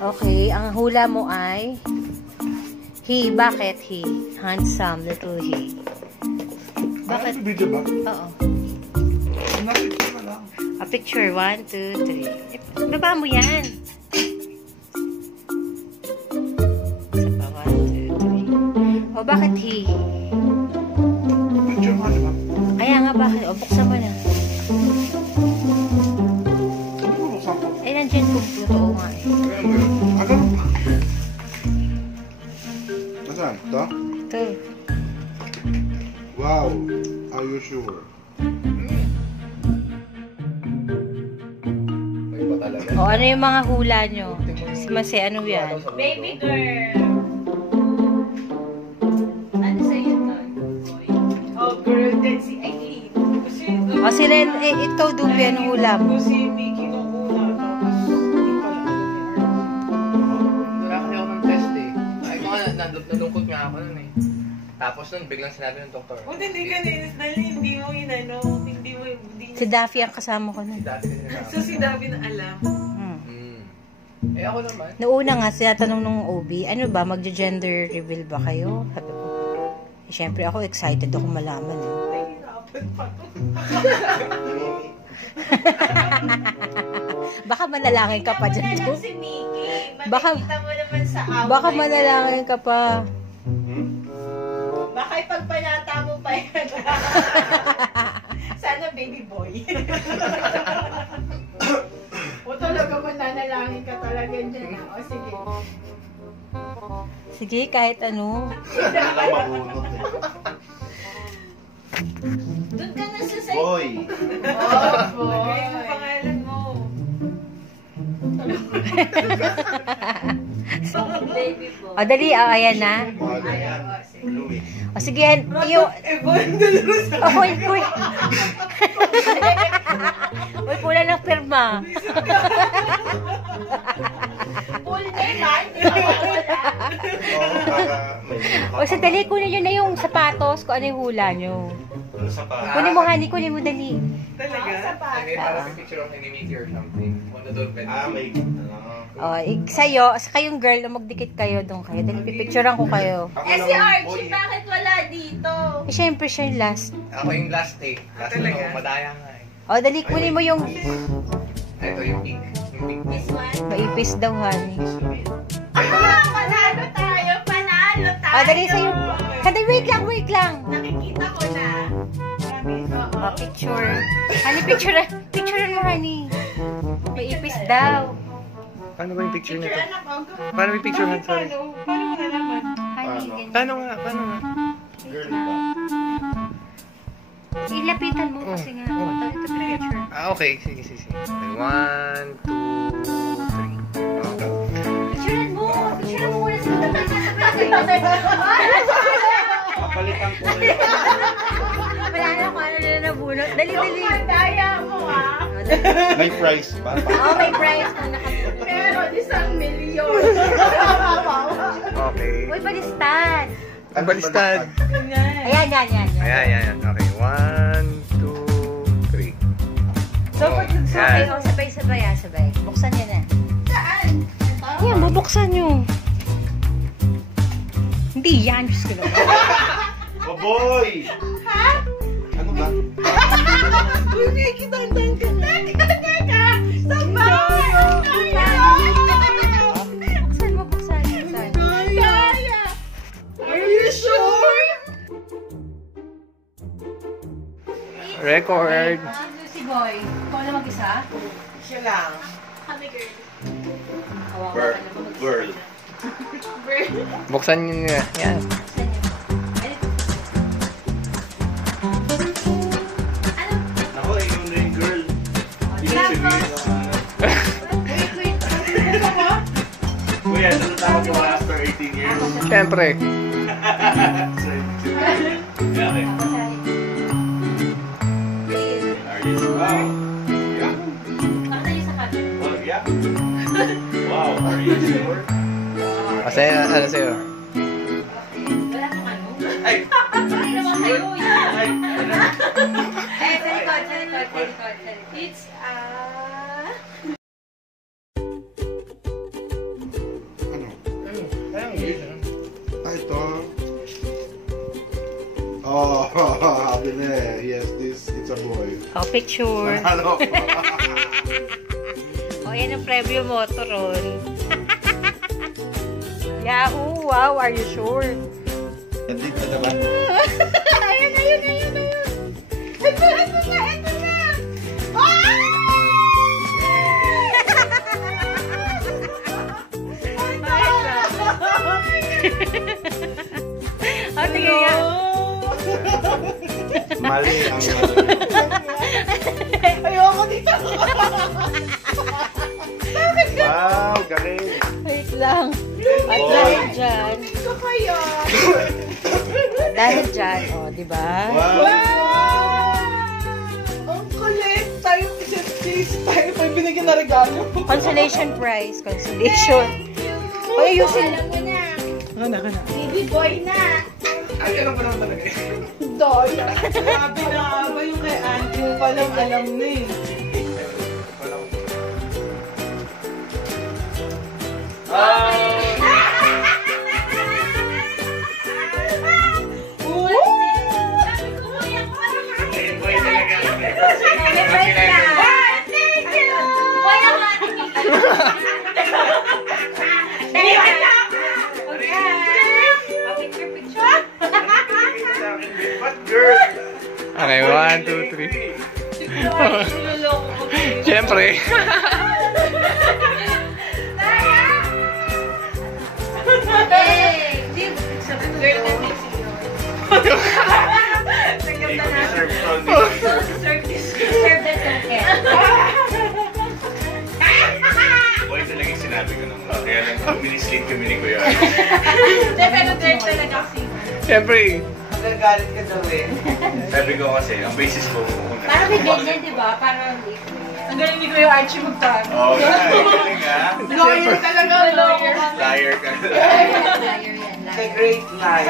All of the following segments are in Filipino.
Okay, ang hula mo ay he. Bakit he? Handsome, little he. Bakit? Ay, video ba? Oo. Nakikita na lang. A picture, 1, 2, 3. Baba mo yan. Isa pa, 1, 2, 3. O, bakit he? Picture mo, di ba? Kaya nga, bakit? O, buksan mo na. Ano mo buksan ko? Eh, nandiyan kung totoo nga eh. Kaya mo yun. Ano? Nasaan? Ito? Ito. Wow. Are you sure? O, ano yung mga hula nyo? Si Mase, ano yan? Baby girl. Ano sa'yo to? Oh, girl, then si Aileen. O, si Ren, eh, ikaw, Dubi, anong hula mo? Si Mickey nung una, tapos hindi pala alam ni Arnold. Wala kasi ako ng test eh. Ay, mga nalungkot nga ako nun eh. Tapos nun, biglang sinabi ng doktor. O, hindi ka nilis dahil hindi mo inano, hindi mo, Si Daffy ang kasama ko nun. Dati din sinabi. So, si Davi na alam. Eh ako naman. Noona nga, sinatanong nung OB, ano ba, magja-gender reveal ba kayo? Sabi ko, eh, syempre ako excited ako malaman. Eh. Nahihirapan pa to. Baka manalangin ka pa dyan. Tingnan mo na lang si Mickey. Baka- Makikita mo naman sa outline. Baka manalangin ka pa. Baka ipagpanata mo pa yan. Sana baby boy. O talaga mananalangin ka talaga dyan. O sige. Sige, kahit ano. Wala mahunot eh. Doon ka na sa side. Boy. Oh, Lagay mo pangalan mo. Baby boy. O, dali, o, ayan na. Mahal na yan. Louis. O, sige, yung... Evan, dalawa sa Uy, uy. Uy, kulang ng pirma. Full name ha, hindi ka mawala. Oo, para may... O, sandali, kunin nyo na yung sapatos kung ano yung hula nyo. Ano sa pa? Kunin mo, honey, kunin mo, dali. talaga. Ay, parang picture ako ni Mickey or something. Kung ano doon, pwede. May... O, sa'yo, sa kayong girl, na magdikit kayo, doon kayo. Dali, pipicturean ko kayo. Eh si Archie, bakit wala dito? Eh, syempre, siya yung last. Ako yung last eh. Last Talaga? na ako, madaya nga eh. O, dali, kunin mo yung... Ito yung pink. Yung pink. This one? Maipis daw, honey. Ah, panalo tayo, panalo tayo. O, dali sa'yo. Honey, wait lang. Nakikita ko na. O, picture. Honey, picture mo, honey. Maipis daw. Paano ba yung picture nito? Picture anak ko. Paano yung picture nito? Sorry. Paano mo nalaman? Honey, ganyan. Paano nga? Paano nga? Girl ba? Ilapitan mo kasi nga. O, ito picture. Ah, okay. Sige. Okay, 1, 2, 3. Okay. Picturean mo muna sa Papalitan ko na Wala na kung ano na nabunot. Dali. Madaya mo ah. May price ba? Oo, may prize kung nakapulot. Meron 1,000,000. Okay. Uy, balistad. Ang balistad. Ayan. Ayan. Okay, 1, 2, 3. So, pag nagsabay, sabay. Buksan niya na. Saan? Ito? Ayan, bubuksan niyo. Hindi yan, Diyos ko lang. Oh boy! Ha? Ano ba? Uy, Mickey, dandan ka na. Teka! Sabay! Buksan. Kaya! Are you sure? Record. Si Boy, ikaw na mag-isa? Siya lang. Kami girl. Girl. Buksan nyo na. Yan. Ako, ikaw na yung girl. Kuya, natatawag ko after 18 years. Siyempre. Okay. Wow. Yeah. Oh, yeah. Wow, are you sure? Kasi, ano sa'yo? Wala kang ano? Ay! Hindi naman kayo. Ay! Eh, sa likod. It's There, yes, it's a boy. Oh, picture. Ano? Oh, yan ang preview mo, Turon. Yahoo! Wow, are you sure? Nandito na ba? Ayun. Ito na! Oh, tingnan nga. Mali ang Ayoko dito. Wow, galing. Wait lang. At dahil dyan, Ito kaya. di ba? Wow. Ang kulit. Tayo, isa tayo pa binigyan na regalo. Consolation prize. Consolation. O, ayusin. Ano na? Baby boy na. Ay, alam ko naman talaga eh. Doya. Grabe na ba yung kay Andrew? Palang alam na eh. Boy talaga. What girl? Okay, 1, 2, 3. Siyempre. Boy talaga yung sinabi ko nung kaya lang minislate kami ni Kuya. Pero third talaga kasi. Siyempre. Magagalit ka daw eh. Sabi ko kasi, ang basis ko muna. Parang may ganyan, di ba? Parang Ang galing ni Kuya Archie magtano. Oo nga, galing nga. Lawyer talaga, lawyer. Liar ka. The great liar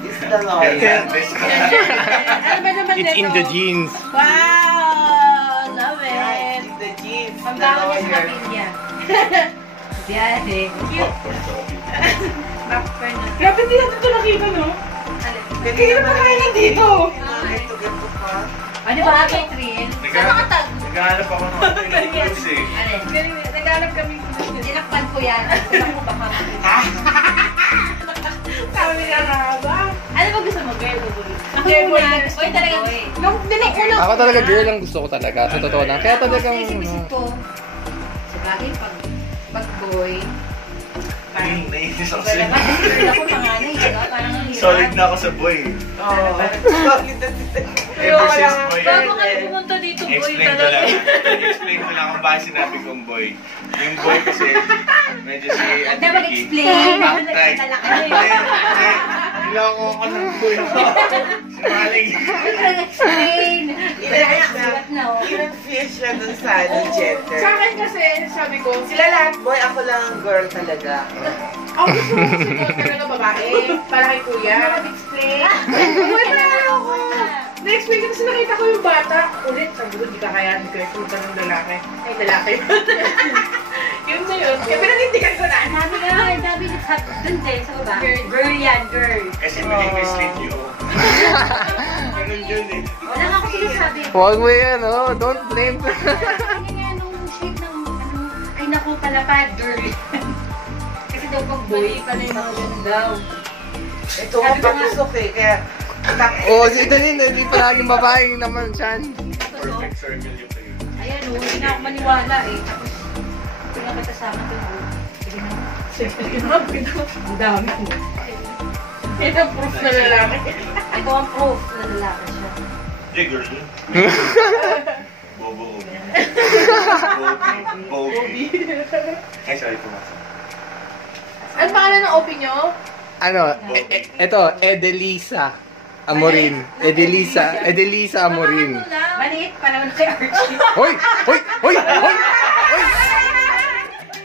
is the lawyer. Yan, best ka. Ano ba naman It's in the genes. Wow! Love Right, it! in the jeans, Ang the dami sa lawyer. kapilya. Biyahe. Cute. Backburn na. Grabe, hindi natin ito nakita, no? Hindi na pa kayo nandito. Ganto pa. Ano ba? Kay Trin? Saan nakatag? Naghahanap ako ng clues eh. Alin? Naghanap kami. Tinakpan ko yan. Tinakpan ko baka. Sabi nga nga ba? Ano ba gusto mo? Girl o boy? Girl, boy. Boy talaga. Nung dinakuna. Ako talaga girl ang gusto ko talaga. Sa totoo lang. Kaya talagang... Isip ko. Sa bagay, pag boy, parang Naiinis ako girl sa'yo. ako panganay, di ba? Parang ang hirap. Solid na ako sa boy. Oo. Solid na sila. Ever since boy. Bago kami pumunta dito, boy Explain ko talaga. lang. Explain ko lang kung bakit sinabi kong boy. Yung boy kasi, medyo si Huwag Ate na Vicky. mag-explain. Right. Nagkitala kami. Niloko ako ng boy ko. Sinungaling. Huwag na mag-explain. Hirap na, oh. Ilang fish siya dun sa gender. Sa akin kasi, sabi ko, Sila lahat boy, ako lang ang girl talaga. ako gusto ko si Paul talaga babae, para kay kuya. Mag-explain. Uy, pero ako. Next week, kasi nakita ko yung bata. Ulit, sabi ko, di kakayanin ko yung puta ng lalaki. Ay, lalaki. Yun na yun. Kaya pinanindigan ko na. Sabi nga, sabi dun din sa baba. Girl yan, girl. Kasi mali-mislead yun. Ganun yun eh. Wala nga ako sinasabi. Huwag mo yan, oh. Don't blame. Sabi nga nung shape ng ay naku pala pa, girl. Kasi daw pag boy, pala yung mga ganun daw. Ito ang patusok eh, kaya Oh, si Dalin, hindi pa laging babae naman siyan. Perfect circle yung kayo. Ayan o, hindi na ako maniwala eh. Tapos, pinakasama ko yung sige na. Ang dami ko. Ito ang proof na lalaki. Ito ang proof na lalaki siya. Hey, girl. Bobo. Bobi. Ay, sorry po. Ano pangalan ng OP nyo? Ano, ito, Edelisa Amorin. Edelisa Amorin. Maliit pa naman kay Archie. Hoy! Hoy! Hoy! Hoy! Hoy!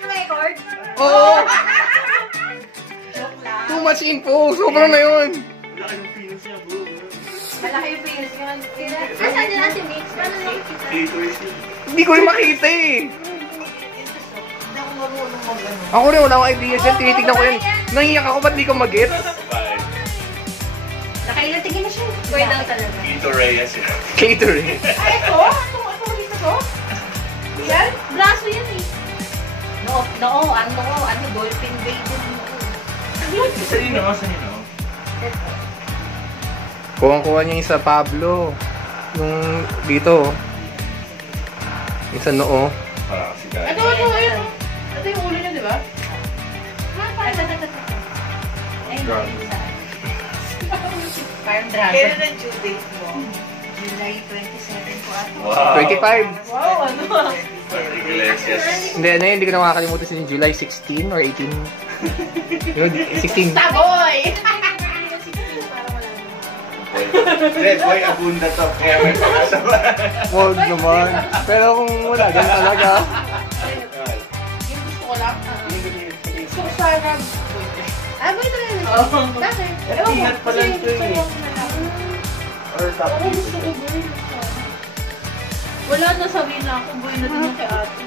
Record? Oo! Joke lang. Too much info! Sobrang na yun! Wala kayong feelings niya, bro. Malaki yung penis ko. Asan din natin, Mix? Paano nakikita? Dito is yun. Hindi ko rin makita eh! hindi ako marunong mag-ano. Ako rin, wala akong idea dyan. Tinitignan ko yan. Nangiyak ako, ba't di ko mag-get? Bye. Nakailang tingin na siya. Boy daw talaga. Tito Reyes yun. Catering. Ay, ito? Ano dito to? Yan? Braso yan eh. Dolphin baby. Sino? Kuha niya yung sa Pablo. Yung dito. Yung sa noo. Parang si Kaya. Ito. Ito yung ulo niya, di ba? Parang dragon. Kailan ang due date mo? July 27 po ako. Wow. 25. Wow, ano? Iglesias. Hindi ko na makakalimutan si July 16 or 18. 16. Taboy! Red Boy Abunda to. Kaya may pakasama. Wag naman. Pero kung wala, ganun talaga. Yung gusto ko lang. Gusto ko sana. Boy talaga. Bakit? Ingat pa lang ito eh. Or top Ako gusto ko boy. Wala na sabihin na ako boy na din yung kay ate.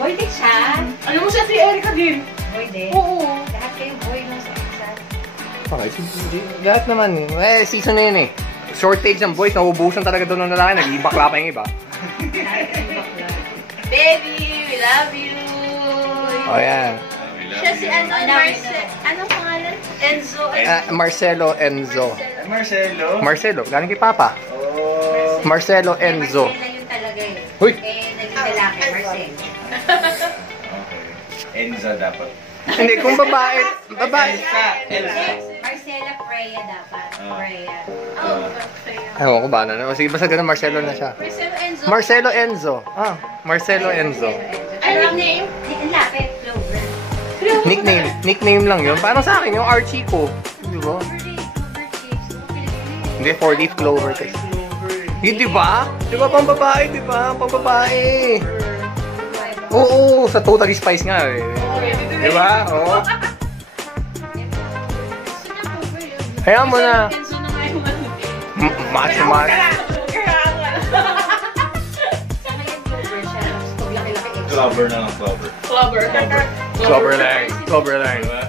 Boy din siya. Alam mo siya si Erica din? Boy din. Oo. Lahat kayo boy nung sa isa. Okay, lahat naman eh. Season na yun eh. Shortage ng boys, nauubusan talaga doon ng lalaki. Nag-ibakla pa yung iba. Baby, we love you. O yan. Siya si ano, anong pangalan? Enzo. Marcelo Enzo. Marcelo, galing kay Papa. Oh. Marcelo Enzo. Marcela yun talaga eh. Uy! Naging lalaki, Marcel. Okay. Enza dapat. Hindi, kung babae. Marcela Freya dapat. Freya. Oh, okay. Ewan ko ba na. O sige, basta ganun, Marcelo na siya. Marcelo Enzo. Marcelo Enzo. Marcelo Enzo. Ano name? Ang lapit, Clover. Nickname lang yun. Parang sa akin, yung Archie ko. Di ba? Hindi, 4-leaf clover kasi. Hindi ba? Di ba pang babae, di ba? Pang babae. Oo, sa Totally Spice nga eh. Di ba? Oo. Kaya mo na. Enzo na nga yung ano. Macho. Sa ngayon, Clover siya. Pag laki-laki eh. Clover na lang, Clover. Clover lang. Diba?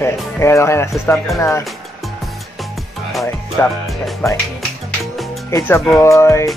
Ay, Okay na. So stop ko na. Okay, stop. Bye. It's a boy.